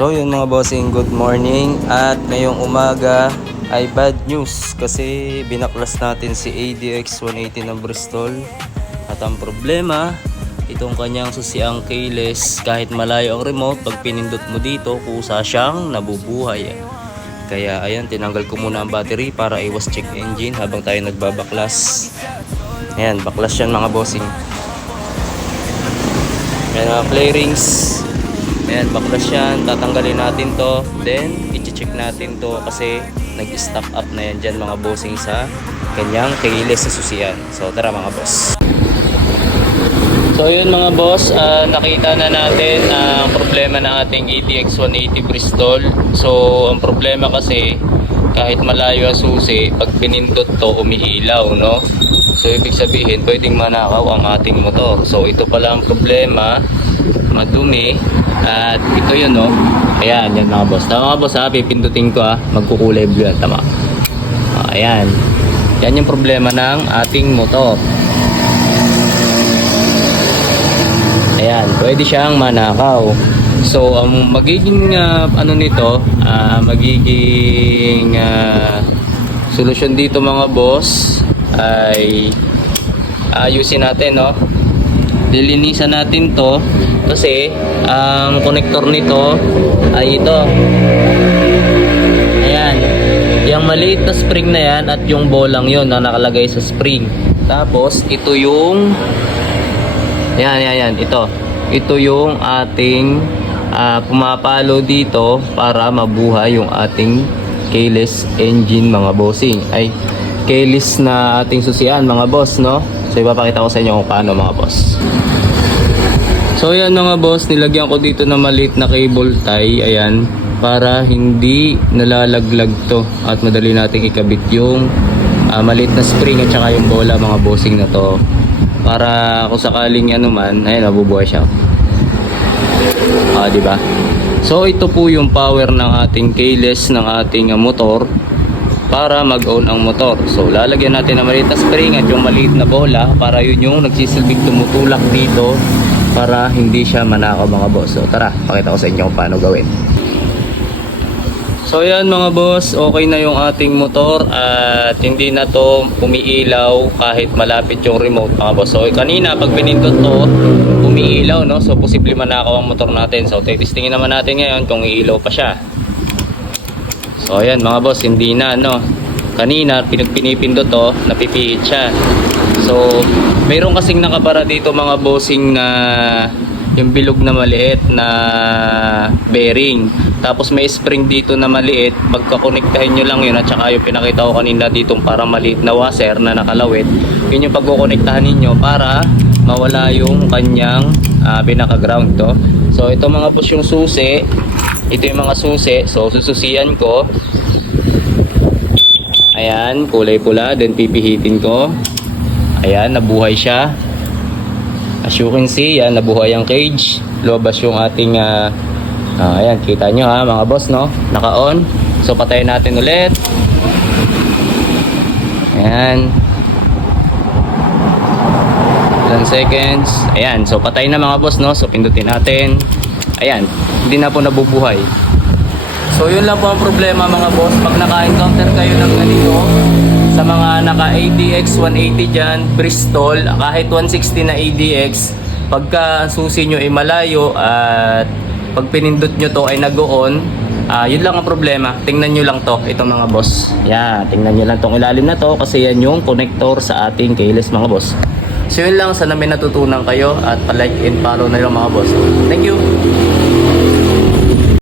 So yun mga bossing, good morning. At ngayong umaga ay bad news kasi binaklas natin si ADX 180 ng Bristol. At ang problema, itong kanyang susiang keyless, kahit malayo ang remote, pag pinindot mo dito, kusa siyang nabubuhay. Kaya ayan, tinanggal ko muna ang battery para iwas check engine habang tayo nagbabaklas. Ayan, baklas yan mga bossing. Ayan mga play rings. Ayan, baklas yan. Tatanggalin natin to. Then, i-check natin to kasi nag-stock up na yan dyan mga bossing sa kanyang keyless sa susian. So, tara mga boss. So, yun mga boss. Nakita na natin ang problema ng ating ADX 180 Bristol. So, ang problema kasi kahit malayo ang susi, pag pinindot to, umiilaw, no? So, ibig sabihin, pwedeng manakaw ang ating motor. So, ito pala ang problema. Madumi. At ito yun, no? Ayan, yan mga boss. Tama mga boss ha, pipindutin ko ha. Magkukulay blue yan, tama. Ayan. Yan yung problema ng ating motor. Ayan, pwede siyang manakaw. So, ang magiging ano nito, magiging solusyon dito mga boss ay ayusin natin, no? Lilinisan natin to kasi ang connector nito ay ito. Ayan, yung maliit na spring na yan at yung bolang yon na nakalagay sa spring. Tapos ito yung yan, ito yung ating pumapalo dito para mabuhay yung ating keyless engine mga bossing. Ay, keyless na ating susian mga boss, no? So ipapakita ko sa inyo kung paano mga boss. So yan mga boss, nilagyan ko dito na maliit na cable tie, ayan, para hindi nalalaglag to at madali nating ikabit yung maliit na spring at saka yung bola mga bossing na to. Para kung sakaling ano man, ayan, nabubuhay siya. Diba? So ito po yung power ng ating keyless ng ating motor para mag-on ang motor. So lalagyan natin ng maliit na spring at yung maliit na bola para yun yung nagsisilbing tumutulak dito para hindi siya manakaw mga boss. So tara, pakita ko sa inyo kung paano gawin. So yan mga boss, okay na yung ating motor at hindi na to umiilaw kahit malapit yung remote mga boss. So kanina pag pinindot to, umiilaw, no? So posible manakaw ang motor natin. So testingin naman natin ngayon kung iilaw pa siya. So ayan mga boss, hindi na, no? Kanina pinipindot to, napipihit siya. So mayroon kasing nakabara dito mga bossing na yung bilog na maliit na bearing. Tapos may spring dito na maliit. Pagkakonektahin nyo lang yun at saka yung pinakita ko kanina ditong parang maliit na washer na nakalawit. Yun yung pagkukonektahan ninyo para mawala yung kanyang pinaka-ground to. So ito mga boss yung susi. Ito yung mga susi. So sususian ko. Ayan, kulay pula. Then pipihitin ko. Ayan, nabuhay siya. As you can see, yan, nabuhay ang cage. Lobas yung ating ayan, kita nyo ha mga boss, no? Naka-on. So patayin natin ulit. Ayan. Ilan seconds. Ayan, so patay na mga boss, no? So pindutin natin. Ayan, hindi na po nabubuhay. So yun lang po ang problema mga boss. Pag naka-encounter kayo ng ganito sa mga naka ADX 180 dyan, Bristol, kahit 160 na ADX, pagka susi nyo ay malayo at pag pinindot nyo to ay nag-on, yun lang ang problema. Tingnan nyo lang to, itong mga boss. Yan, tingnan nyo lang tong ilalim na to kasi yan yung connector sa ating keyless mga boss. So yun lang, sana may natutunan kayo at pa-like and follow na yung mga boss. Thank you!